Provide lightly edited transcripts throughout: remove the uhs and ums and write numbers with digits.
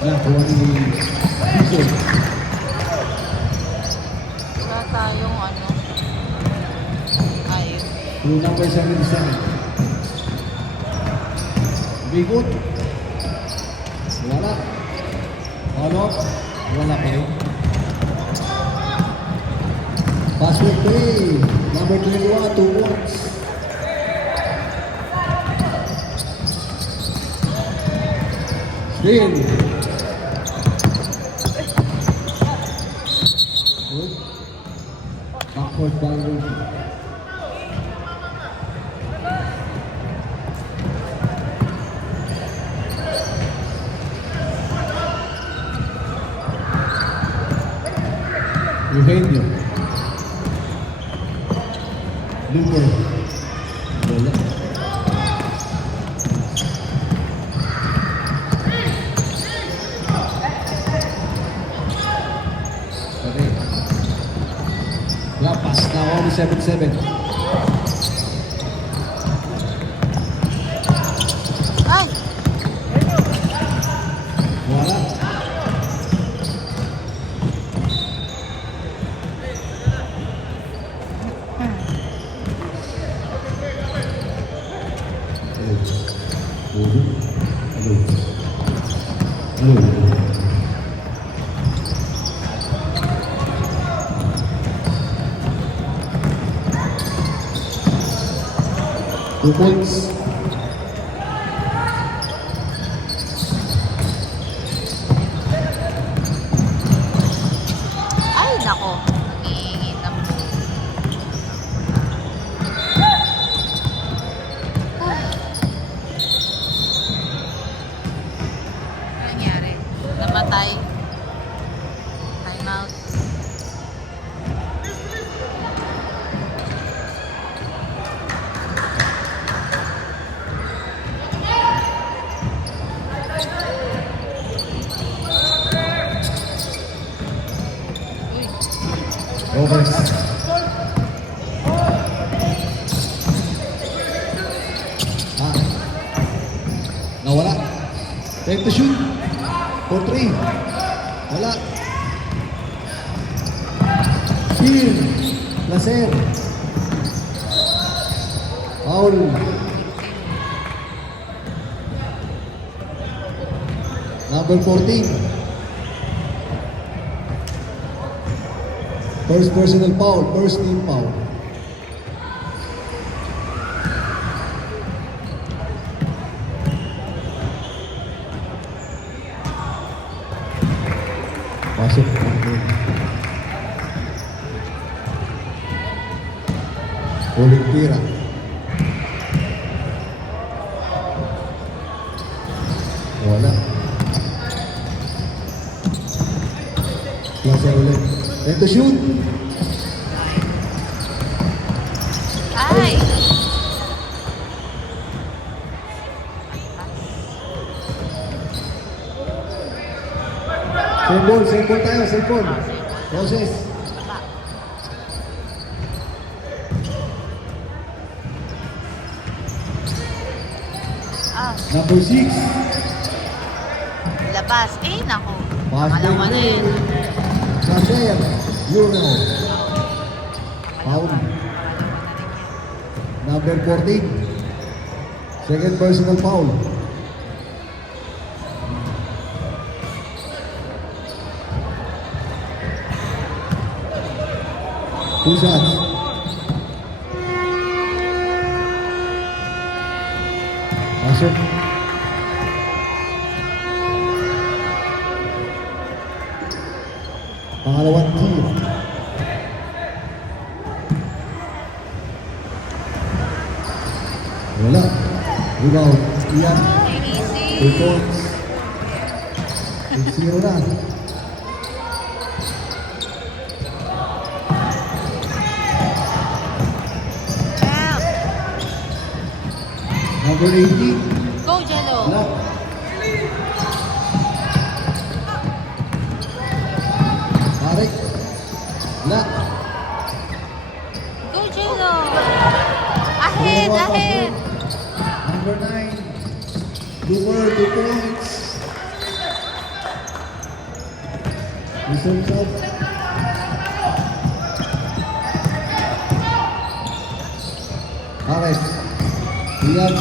Nakuha ni Bison. Wala tayong ano. Ayun. To number 77. Bigot. Wala. Follow-up. Wala pa rin. Password play. Number 21, 2 points. Still. Good. Backward violation. Eugenio. Luper. Wala. Okay. Lapas na only 7-7. Ay! Wala. Two points. Ay, nako. Nangingit ang... Ano nangyari? Namatay. Time out. Overs. Ah. Nawala. Take the shoot. For 3. Wala. Steal. Laser. Foul. Number 14. First personal foul, first team foul. Pasok. Uling tira. Wala. Klase ulit. And the shoot. Ay! Same ball tayo, same ball. Process. Ah, Number 6. labas. Eh, nako. Pass Pangalawa na play. yun. Nasir. Euro. Foul. Number 14. Second personal foul. Two shots. Masuk. Pangalawang team. Wala. Rebound. Iyan. Ay, easy. 2 points. 6-0 na. Help. Number 18. Go, Jello. Wala. Tarik. Wala. Go, Jello. Ahead, ahead. Number 9. Lumer, 2 points. Reserve shot. Bakit? Iyan.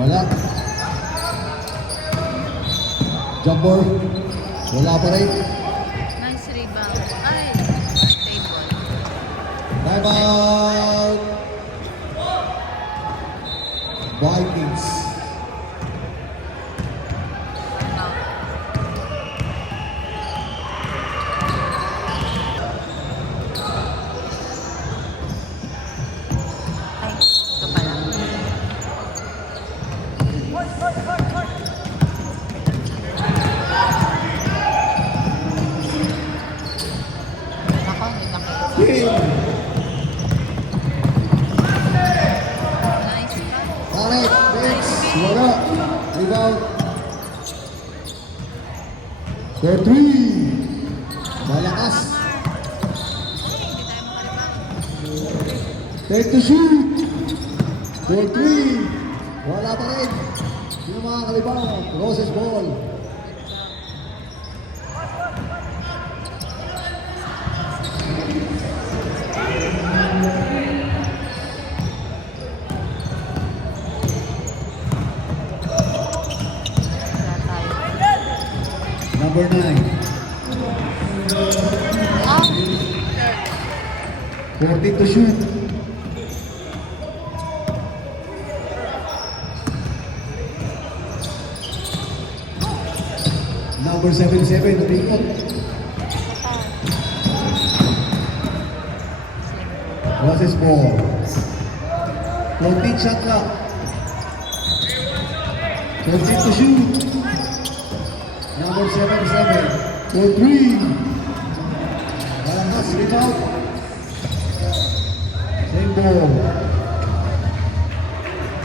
Wala. Jump ball. Wala pa rin. Nice rebound. Ay, table. Time out. Vikings. Out. Ay, ito pala. Ako, hindi nakita. Game. Nice pass. Bakit? Next. Wala. Rebound. For three. Malakas. Hindi tayo makalabang. Take to shoot. For three. Wala pa rin. Sino makakalibang? Roses ball. Wala tayo. Number 9. Ah, 14 to shoot. Number 77, natikot. Roses ball. 14 shot clock. 14 to shoot. Number 77, for three. Malakas, rebound. Same ball.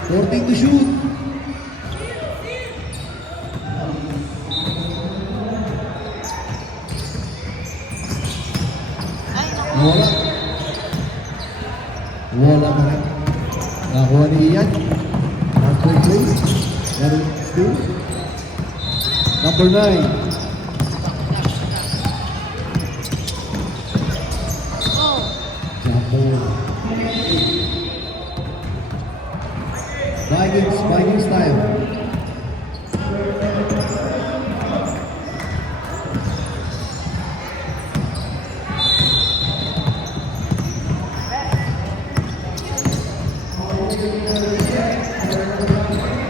14 to shoot. ay, naku. Wala. Wala pa rin. Nakuha ni Ian. Last play. Number 2. Number 9. Oh, Jumbo. Vikings style.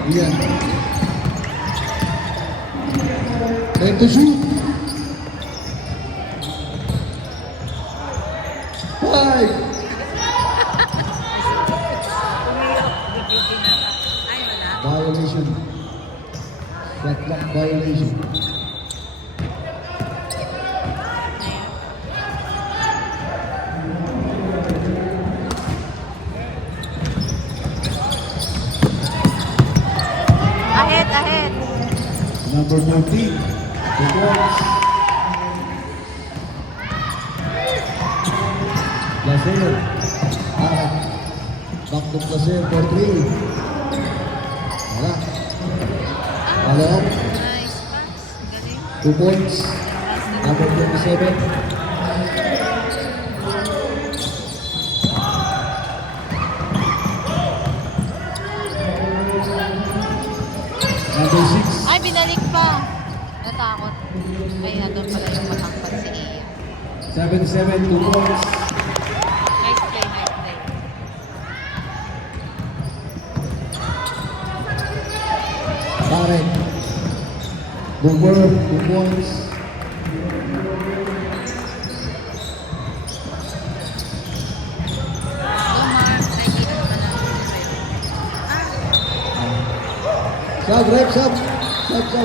Ian. Take to shoot. Five. bigyan na. Ay, wala. Violation. Shot clock violation. Ahead, ahead. Number 14. The points. Placer. Back to Placer for 3. Wala. Follow up. Nice pass. Galing. 2 points. Number 27. Number 6. Ay, binalik pa. Natakot. Ay, nandun pala yung matangkad si Ian. 7-7, 2 points. Nice play, nice play. Tarek. Boomer, 2 points. Omar, kaibigan ka na. Sub, rep, sub. Sub.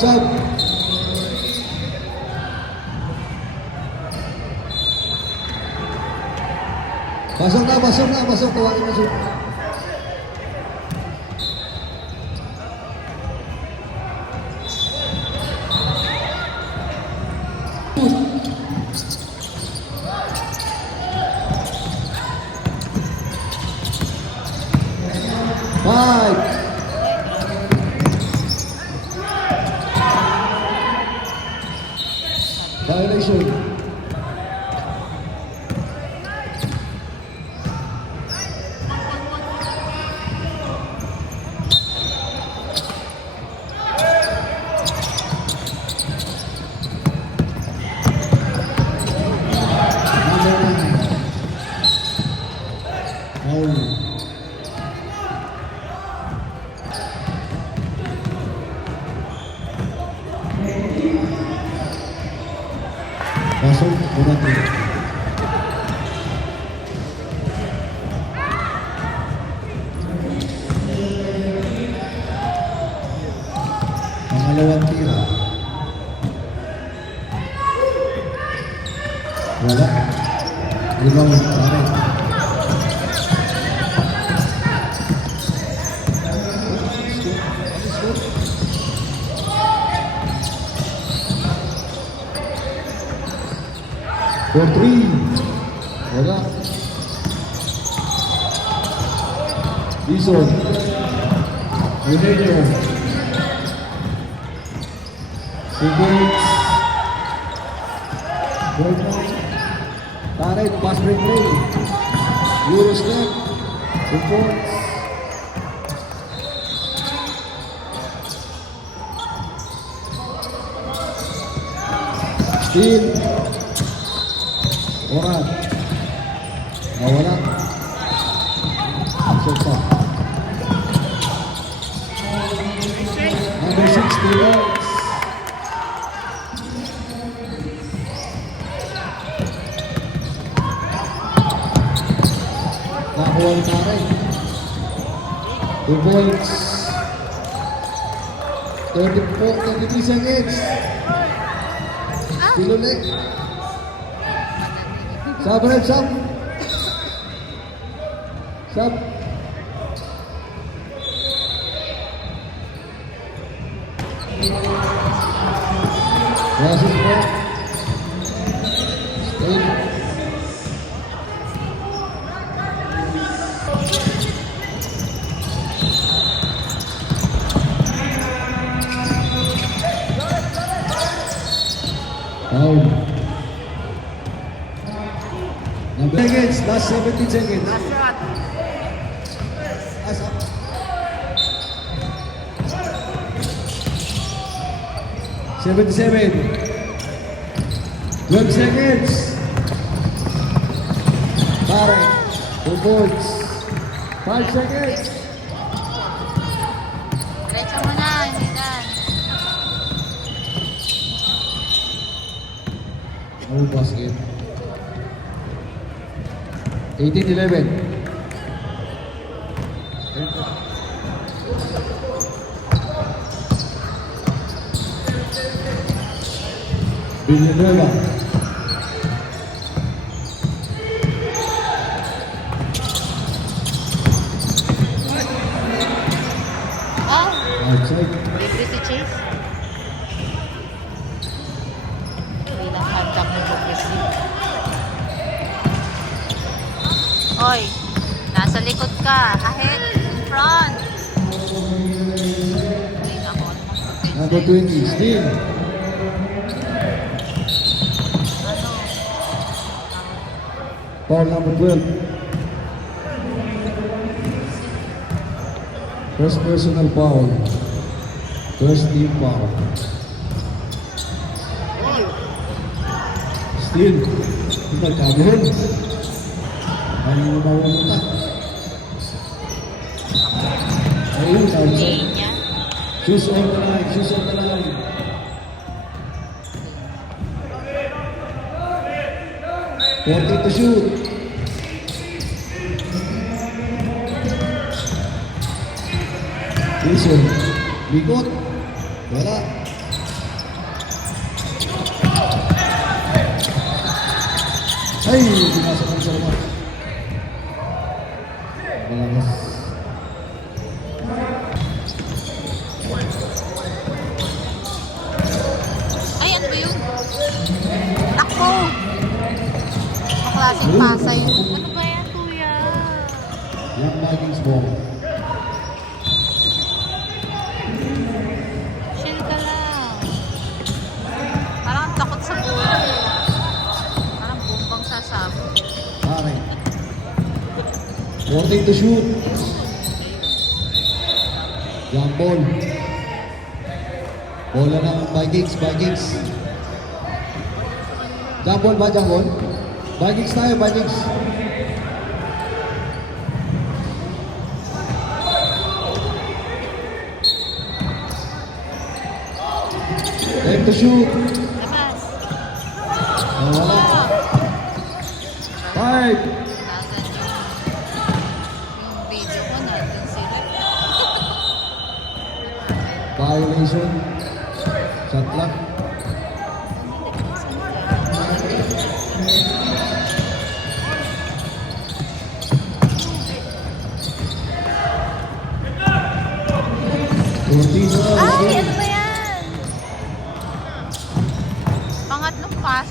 Sub. Pasok na. Tawagin mo shoot. possession. Number 9. Foul. Pasok, Morati. Pangalawang tira. Wala. Rebound, pare. For 3. Wala. Dizon. Unido. Sigurds. Gold line. Tarik, pass break play. Eurostep. Supports. Steal. Oran. Nawala. Sosa. Number 6, Tibots. Nakuha ni Tarek. 2 points. 33 seconds. Still ulit. Sab, Red, sab. Sab. Crosses back. Stay. Foul. Number seconds, last 17 seconds. Last shot. As up. "77. 12 seconds. Tarek. 2 points. 5 seconds. Diretso mo na, hindi na. No basket. 18-11. Villanueva. Oh, Outside. libre si Chase. Bilang contact ng progressive. Oy, nasa likod ka. Ahead, in front. Ay, nako. Number 20. Steal. Ano? Foul number 12. First personal foul. First team foul. Steal. Nagkagawin. Ano na mawawala? Ayun, outside. Tingin niya. Shoes on the line. Shoes on the line. 40 to shoot. Wilson. Bigot. Wala. Ay, pinasok ang sarap. Malakas. Ay, ano ba yun? Takbo! Klaseng pasay. Ano ba yan, kuya? Young Vikings ball. Chill ka lang. Parang takot sa buhay. 14 to shoot. Jump ball. Bola ng Vikings, Vikings. Jump ball ba, jump ball? Vikings tayo, Vikings. Time to shoot. Labas. Wala. 5. Nasaan yung video ko natin sila. Violation. Shot clock. Ay, ano ba yan? Pangatlong pass.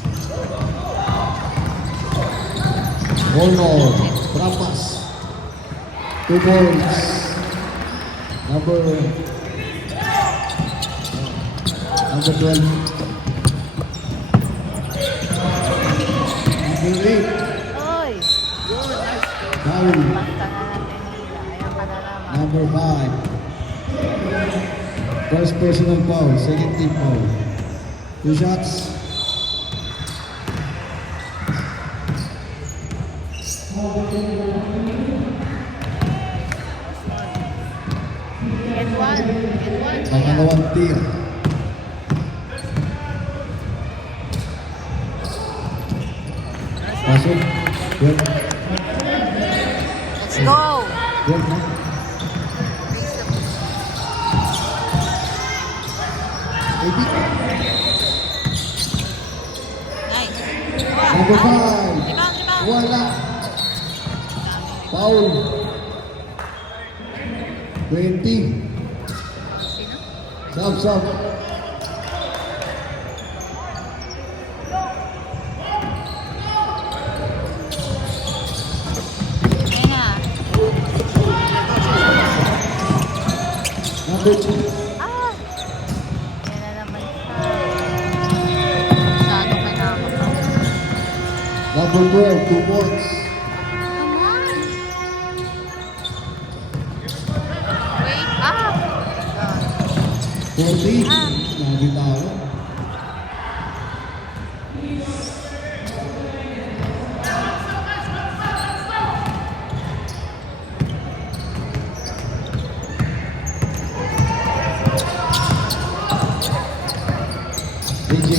Bono. Trampas. 2 points. Number 12. Number 8. Oy! Foul. Basta na natin nila. Ayan ka na naman. Number 5. First personal foul. Second team foul. 2 shots. Get one. Get one. Pangalawang tier. Pasok. Good. Let's go! Good. Maybe. Nice. Number 5. Rebound, rebound. Wala. Foul. 20. Sino? Sub. Ayan na. Number 2. Ah! Ayan na naman siya. Masyado ka na ako. Number 12. 2 points. Wait, ah! 40. Nabitawa. DJ.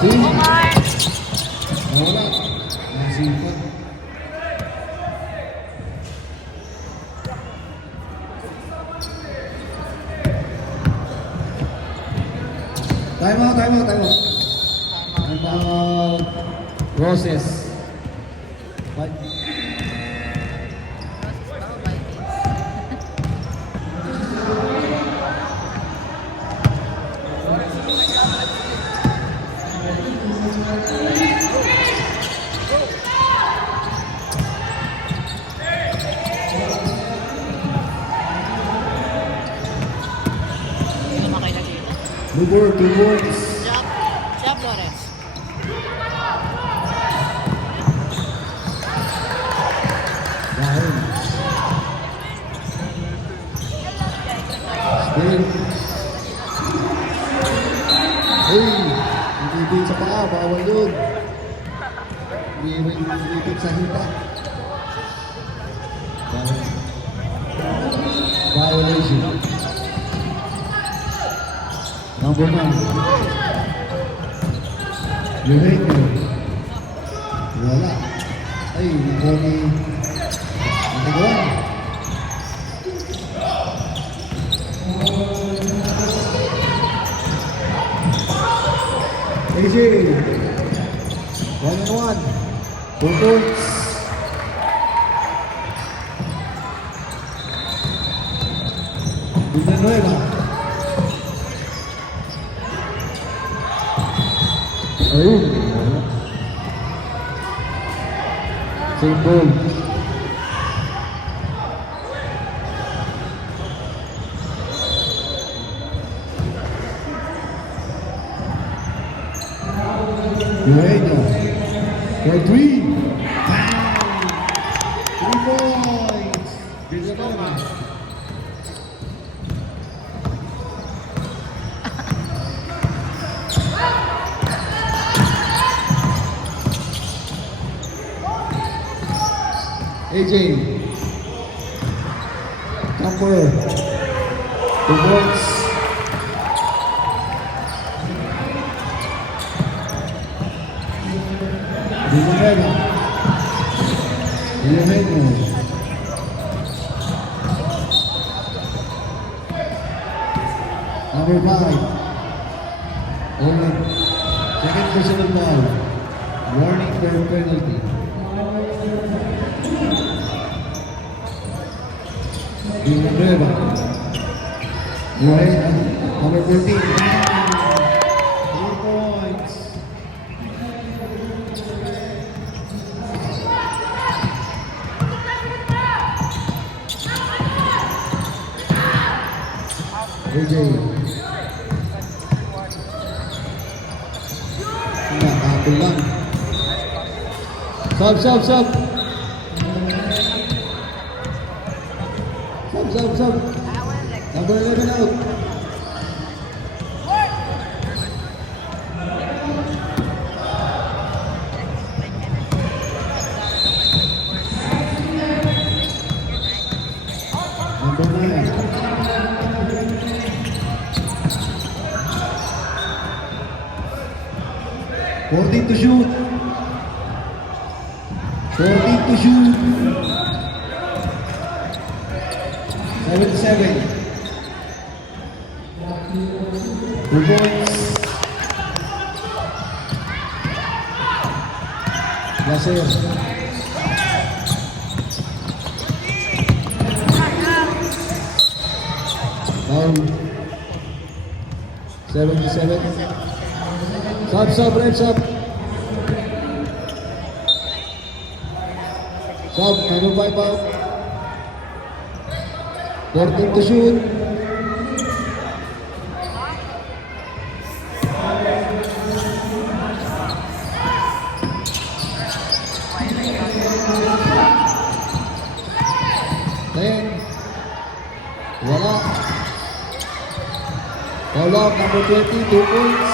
Steve. Omar! Nawala. Nasipat. Time out. Time out. Process. Bye. Sino makailan dito? Lubor, 2 points. Job Lawrence. Dahil. Still. Hey! Ibibig sa paa, bawal yun. Ibibig sa hita. Violation. Number 9. Eugenio. Wala. Ay, Nagoni. Nagawa. AJ. 1-1. 2 points. Villanueva. Ayun. Same ball. Eugenio. For 3. 3 points. AJ. Jumper. 2 points. Villanueva. Villanueva. Number 5. Owen. Second personal foul. Warning for penalty. Villanueva. Go ahead. Number 14. 3 points. AJ. Nakakapil lang. Sub. Sub. Number 11 out. Number 9. 14 to shoot. 14 to shoot. 7-7. 2 points. Laser. Down. 7-7. Sub, red sub. Sub, number 5 out. 14 to shoot. Then, wala. Foul out, number 20, 2 points.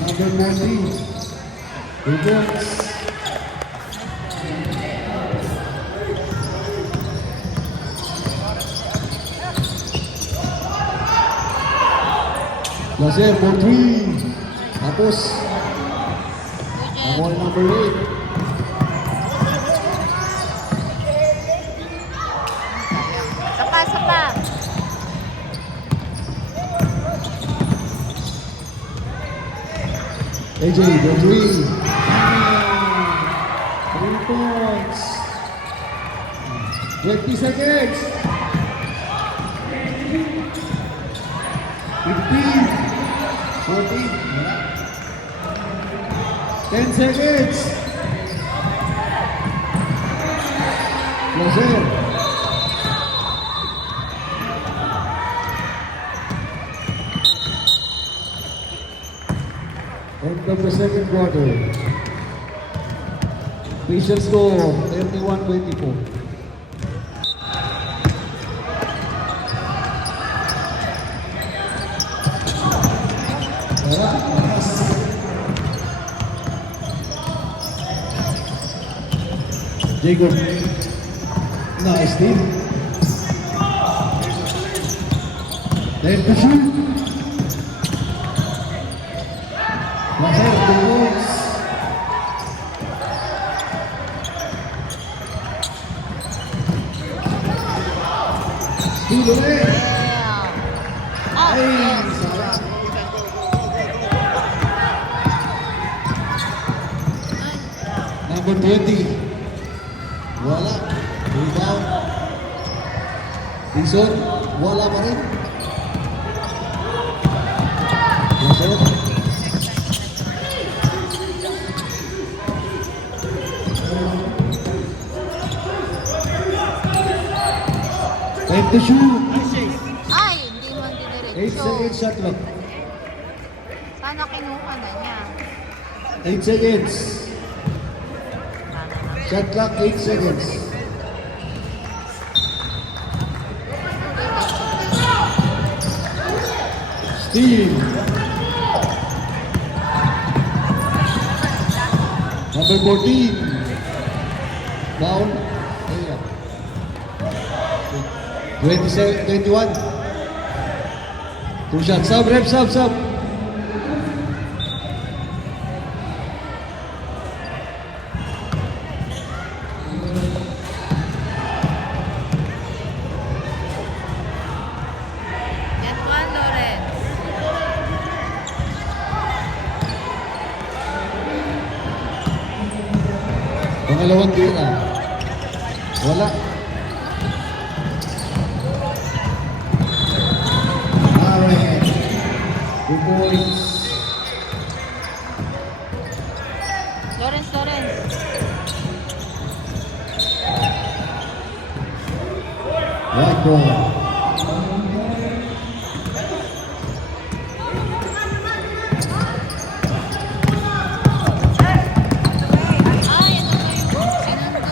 Number 19, 2 points. Laser for 3. Tapos, ball number 8. Sapa. AJ for 3. 3 points. 20 seconds. 15. 14. 10 seconds. Laser. End of the second quarter. Official score 31-24. Jacob. Nice team. Then to shoot. Laser, 2 points. Steal ulit. Oh, Ay, yes. sayang. Number 20. Wala. Rebound. Dixon. Wala pa rin. Laser. Time to shoot. Ay, hindi mo 8 diniretso. seconds shot clock. Sana kinuha na niya. 8 seconds. Shot clock 8 seconds. Steal. Number 14. Foul. Ayan. 27, 21. Two shots. Sub, rep, sub. Get one, Lawrence. Pangalawang tira. Wala. Alright. 2 points. Lawrence. Right ball. Ay, ito na yung sinunod.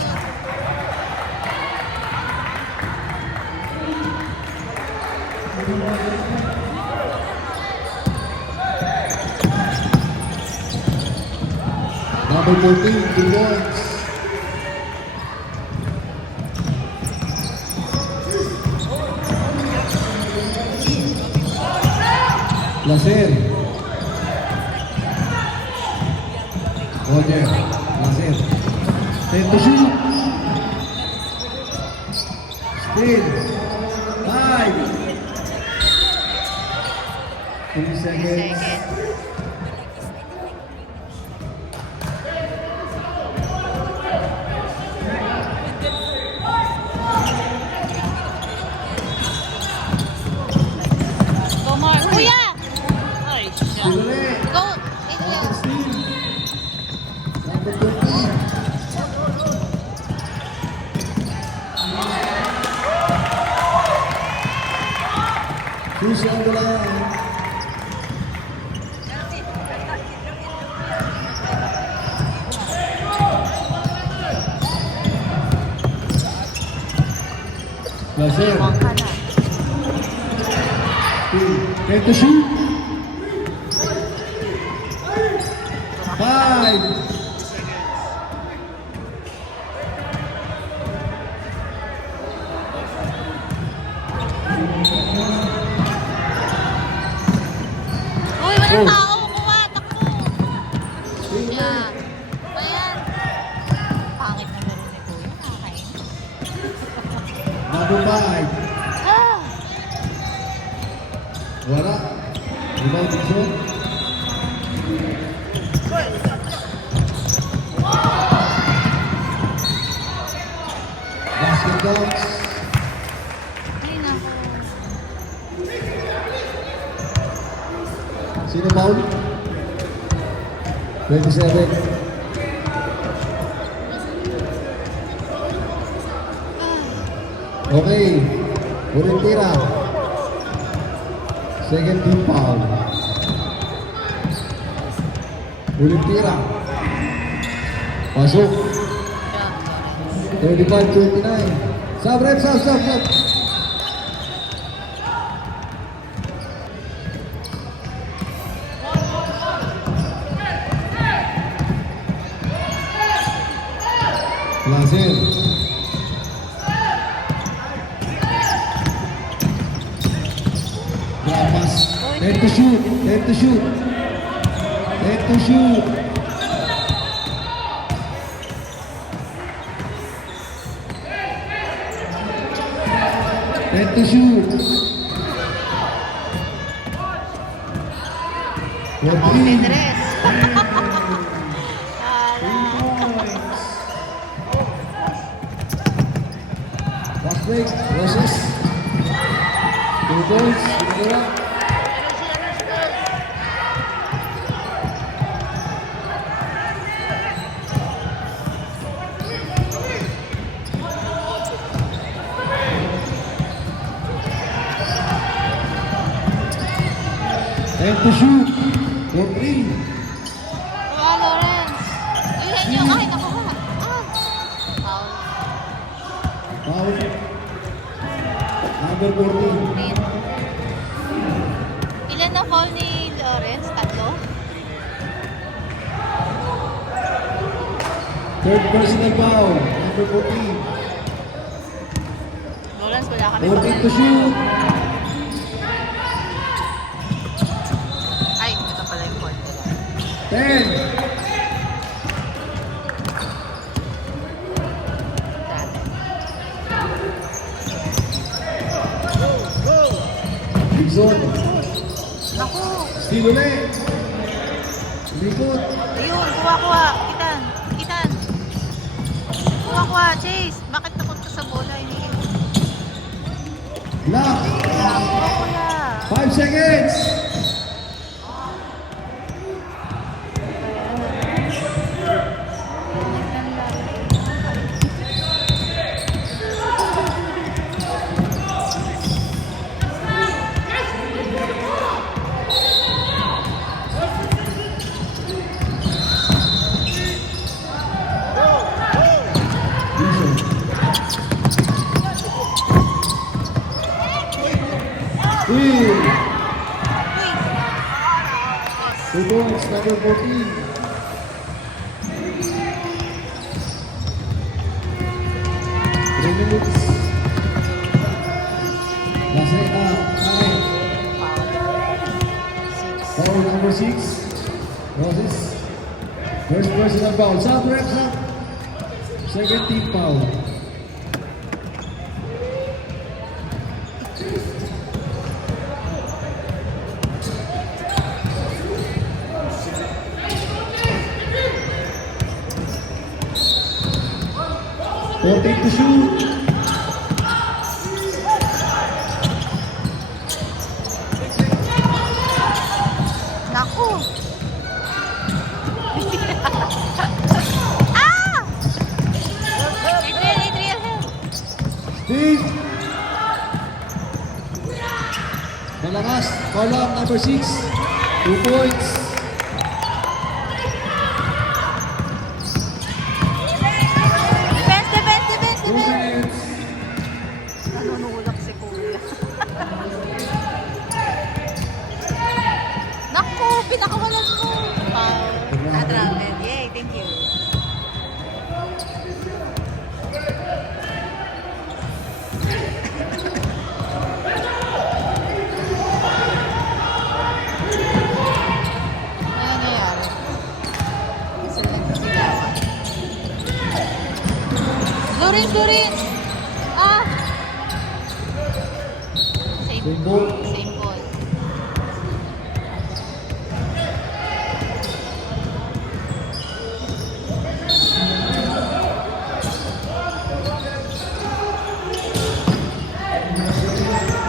Number 14, 2 points. Lacer. Roger. Lacer. 10 to shoot. Still. 5. 3 3 seconds. seconds. Go, Mark. Kuya! Ay, siya. Still ulit. Go, Adrian. Still. Number 13. Susi ang line. Lacer. Iwan ka na. 10 to shoot. 5. Uy, walang Oh. tao. Kuha, takbo. Yan. Ayan. Pangit na laro ni Kuya. Nakakainis. Number 5. Ah! Wala. Rebound zone. Basket dogs. Ay, naku. Sino foul? 27. Okay. Ulit tira. Second team foul. Ulit tira. Pasok. Yan, Lawrence. 35-29. Sub, rep, sub. Lacer. Pass. 10 to shoot. 10 to shoot. 10 to shoot. Ten to shoot. Ako, Pedres. Last break. Roses. 2 points. Ginagawa. Ten to shoot. For 3. Ah, Lawrence. Ayun nyo. Ay, nakuha. Ah. Foul. Foul. Number 14. Green. Ilan na foul ni Lawrence? 3? Third personal foul. Number 14. Lawrence, wala kami 14 to shoot. Ay, ito pala yung court. 10. Gibson. Naku! Steal ulit. Likot. Ayun, kuha. Kitan. Kuha. Chase, bakit takot ka sa bola? Hindi. Block. Kuha. 5 seconds. Steal. 2 points, number 14. 3 minutes. Last eight, nine. Foul number 6. Roses. First personal foul. South Reps up. Second team foul. Fourteen to shoot. Naku! Ah! Adrian, help! Steve. Malakas. Call up number 6. 2 points. Defense! 2 minutes. Nanunulak si Kuya. Naku! Pinakawalan mo! Atravel. Yay, thank you. Ano nangyayari? Kasi nagsisigawan. Lorin! Ah! Same ball. Same ball.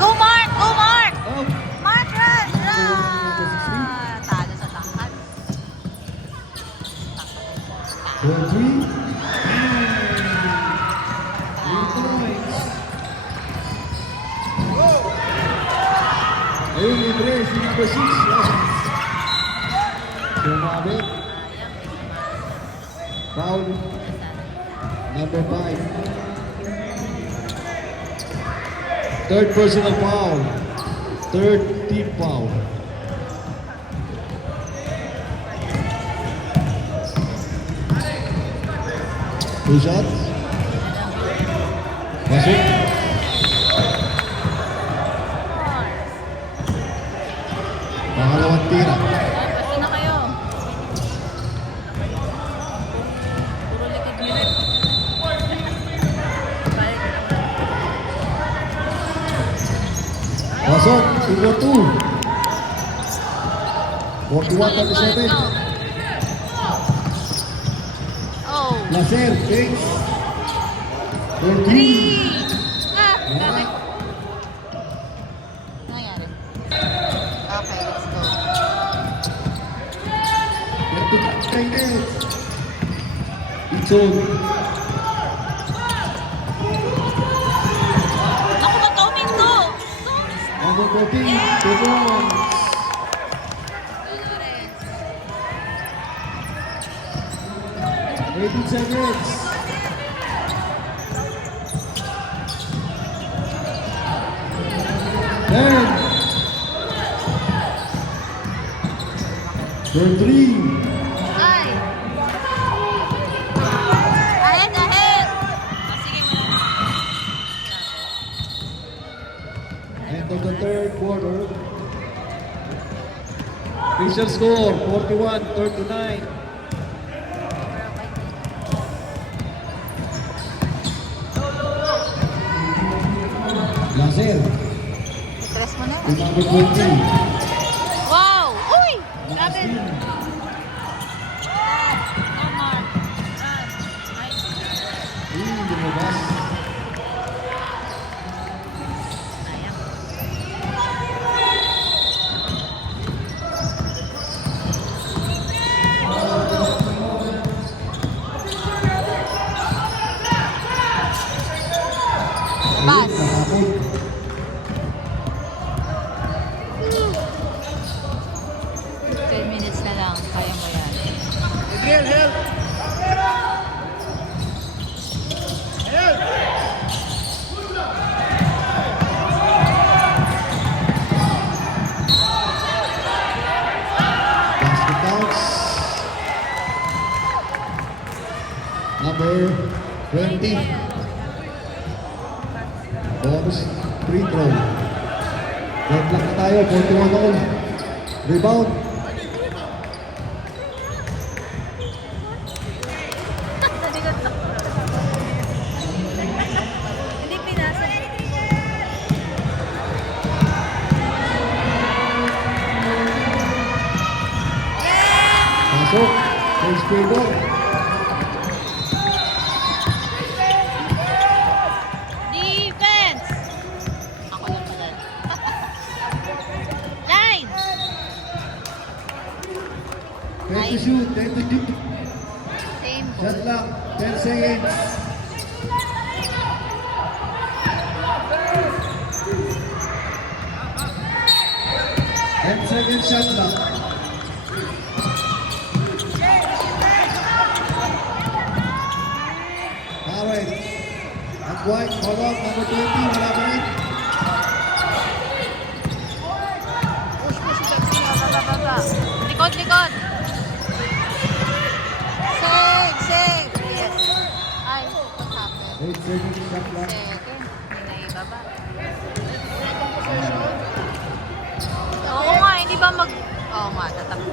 Go Mark! Out. Mark, run! Talo sa tangkad. 4-3. 3 points. Ayun, libre. Si number 6. Sumabi. Foul. Number 5. Third personal foul. Third team foul. Two shots. Pasok. Pangalawang tira. Basta na kayo. Puro likod nila. Pasok. 2-2. 41-37. Oh! Laser. Takes. 4-3. 3! Ah! Bakit? Ano nangyari? Okay, let's go. 35 minutes. It's on. Ako mag-comment to! Number 14. 2 points. 18 seconds. Then. For 3. Ay! End of the third quarter. Official score, 41-39. Laser, I-press mo na. to number 20. Wow! Uy! Grabe! Agustin. Omar. Lumabas. Sayang. Pass. Nakapon. 10 minutes na lang. Kaya mo yan. Adriel, help! Help! Basket counts. Number 20. Bonus free throw. Red block na tayo, 41 all. Rebound. Hindi pinasa. Pasok. First favor. Defense! Ako lang pala. Line! 10 to shoot, 10 to shoot. Same. Shot clock, 10 seconds. Ten seconds shot clock. Alright. At white, hold up, number 20, wala pa rin. Push mo si Tatsina, baba. Likod, likod! Save, save! Yes. Ay, what happened? 8 seconds shot clock. Second. Hindi na ibaba. Oo nga, hindi ba mag... Oo nga, tatakbo.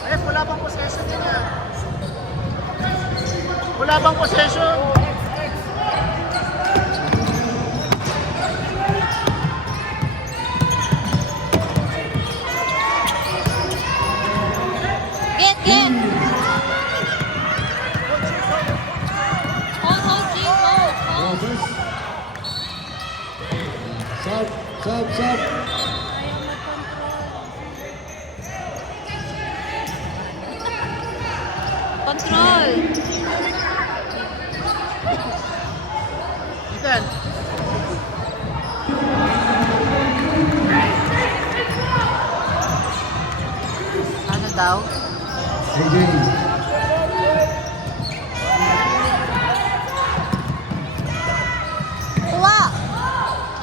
Ayos, wala bang possession din yan? Wala bang possession? Get, get! Hold, hold, G, hold, hold. Rogers. Sub, sub, sub. Control! Ethan, Ano daw? AJ. Kuha!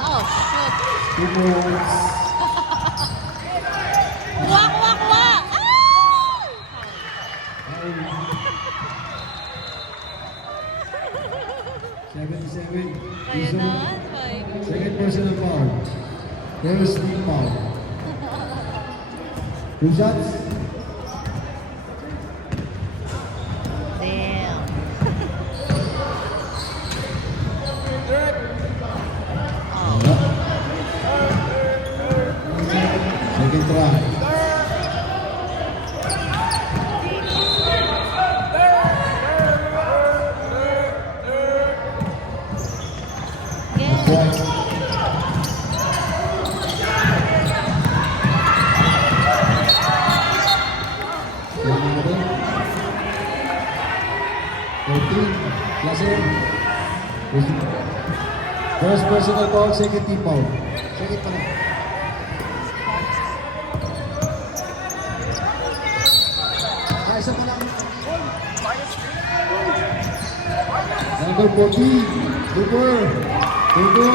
Oh, shoot! 2 points. Kuha, kuha, kuha! Ah! 77. Ayan Iso. na, five. Second personal foul. First team foul. 2 shots. Damn. Oh. Second try. Again. Right. Leonardo. 14. Laser. First personal foul, second team foul. Second pa lang. Isa pa lang. Number 14. Cooper. Cooper.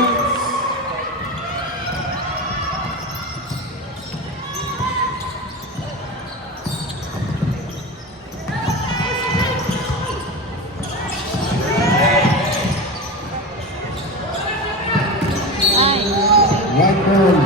White ball.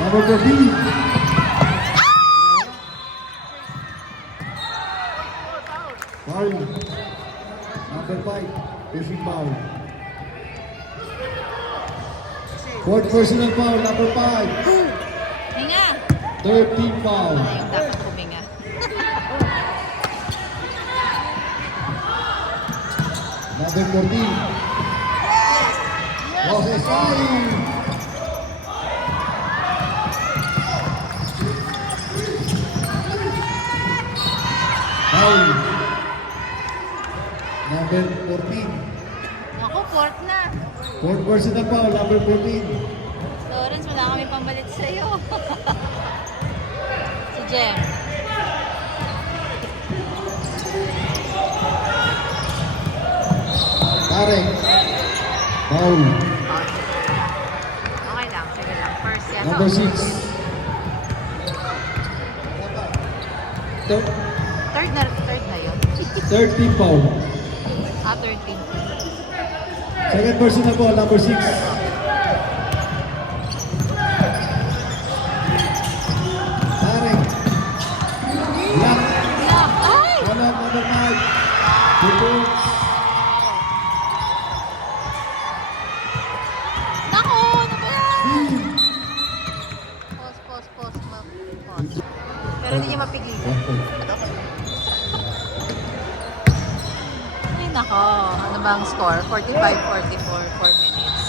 Number 14. Foul. Number 5. Pushing foul. Fourth personal foul. Number 5. Hinga! Third team foul. Ay, yung dapat huminga. Number 14. Moses foul. Foul. Number 14. Ako, fourth na. Fourth personal foul. Number 14. Lawrence, wala kami pambalit sa'yo. Si Jem. Tarek. Foul. Okay lang, sige lang. First yan. Number 6. Third na yun. Third team foul. Ah, 13. Second personal foul. Number 6. Tarek. Block. Ay! Follow up number 5. Two points. Naku! Ano ba yan? Steve. Pause. Pero hindi niya mapigilan. Ay, nako. Ano ba ang score? 45-44, 4 minutes.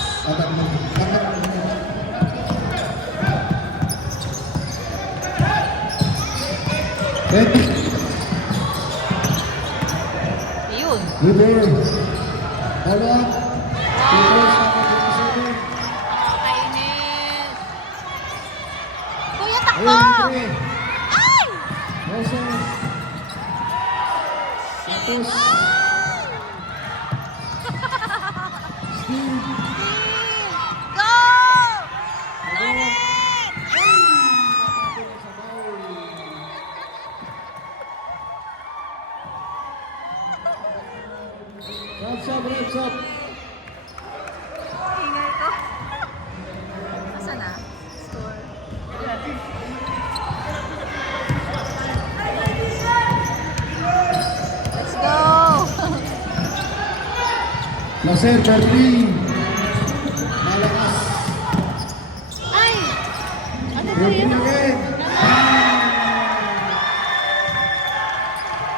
Ready. Yun. Good ball. Follow up. Two points number 27. Kainis. Kuya, takbo! Ayun, 3. Ay! Moses. Tapos. Steve. Go! Follow up. Wraps up. Ingay ko. Asa na? Score. Let's go! Laser for 3. Malakas. Ay! Ano ba For 3 yun? again.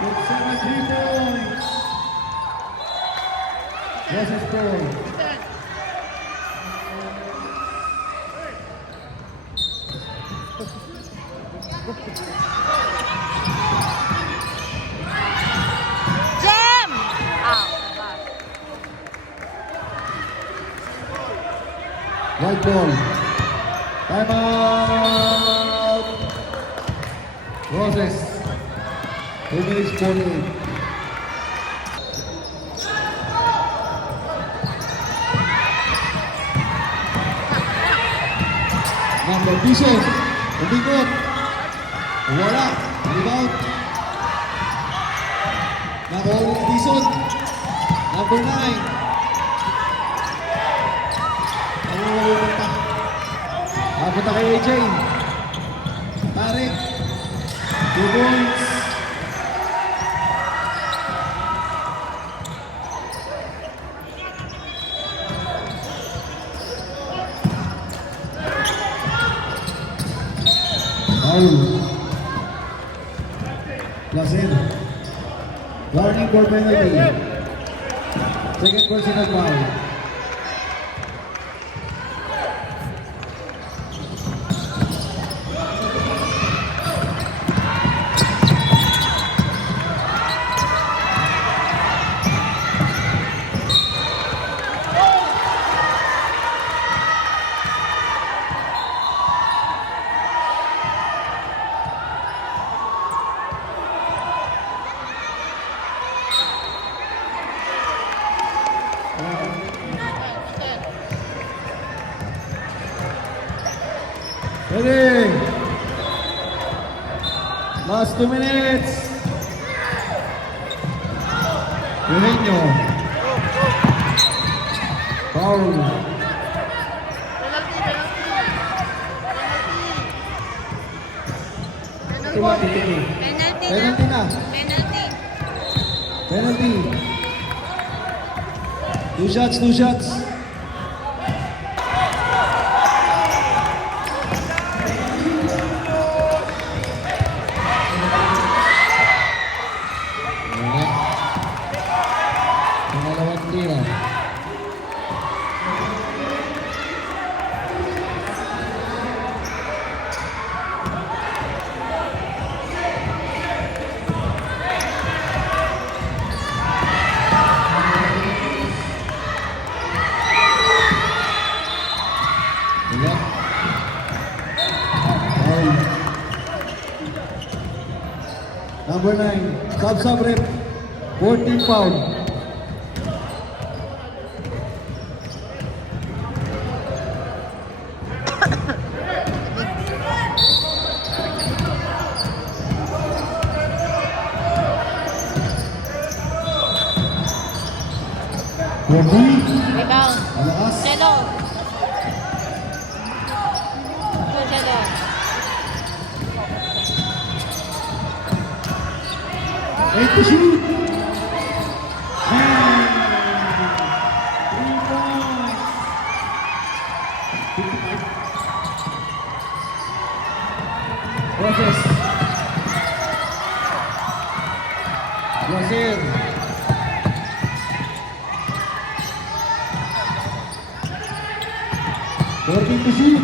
With 3 points. Moses score. Jam! Ow. White ball. Time out. Moses. 2 minutes 48. Number Bison. Umigot. Wala. Rebound. Nakuha ni Bison. Number 9. Papunta kay AJ. Tarek. 2 points. Foul. Laser. Warning for penalty. Second personal foul. Ready? Last 2 minutes. Eugenio. Foul. Penalty, penalty. Penalty. Tuwa, titili. Penalty na. Penalty na. Penalty. Penalty. 2 shots, 2 shots. Wala. Pangalawang tira. Wala. Foul. Number 9, sub rep, 14 foul. Kobe, Rebound. malakas. Cello. Go, Cello. 8 to shoot. And 3 points. 55. Process. Brazil. Working to shoot.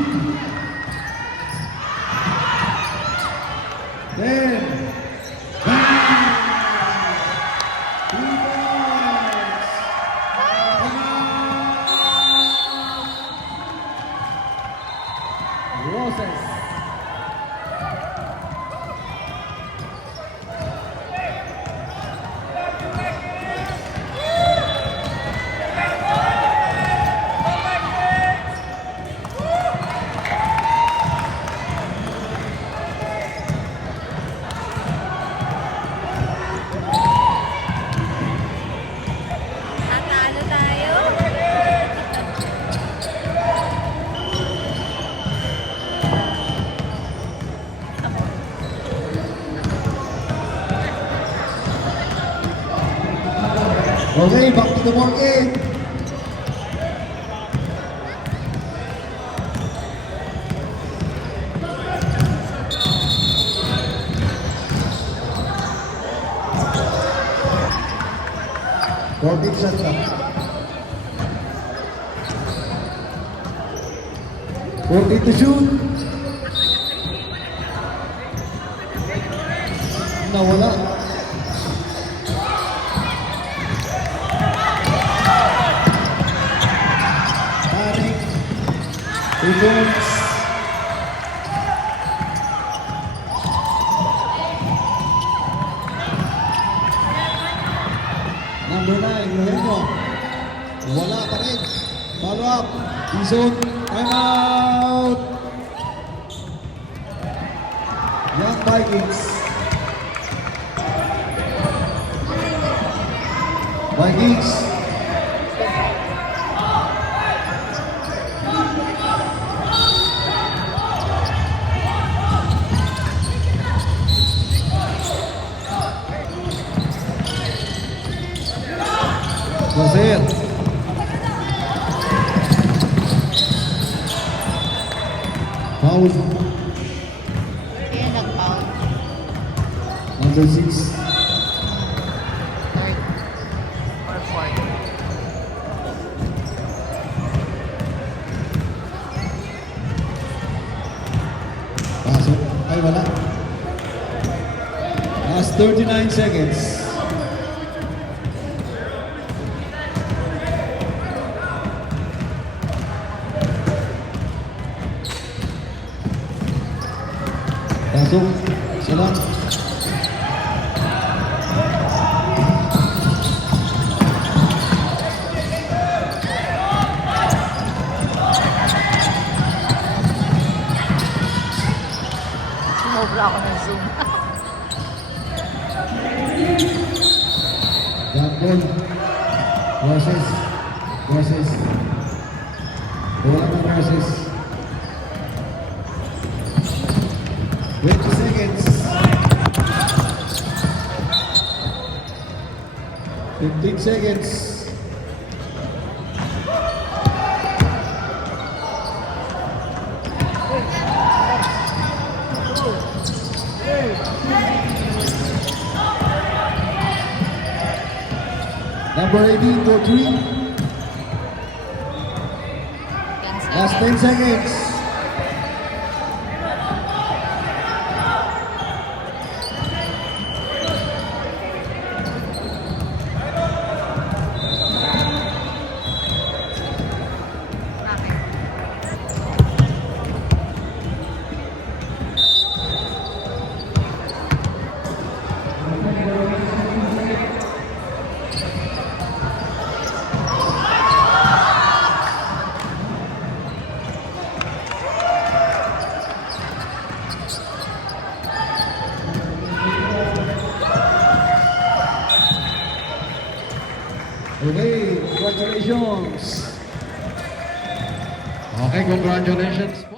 10. Bang! 3 points. Roses. Tatalo tayo. Okay, back to the market. Fourteen shots up. 14 to shoot. Nawala. Tarik. 2 points. Number 9, Eugenio. Wala pa rin. Follow up. T-zone. Time out. Young Vikings. Vikings. Brazil. Foul. Kaya nag-foul. Number 6. Third. Or fourth. Pasok. Ay, wala. Last 39 seconds. Pasok. Salam. ball. Process. Process. Bola ng process. 20 seconds. 15 seconds. Number 18 for 3. 10 Last seconds. 10 seconds. Okay, congratulations. Okay, congratulations.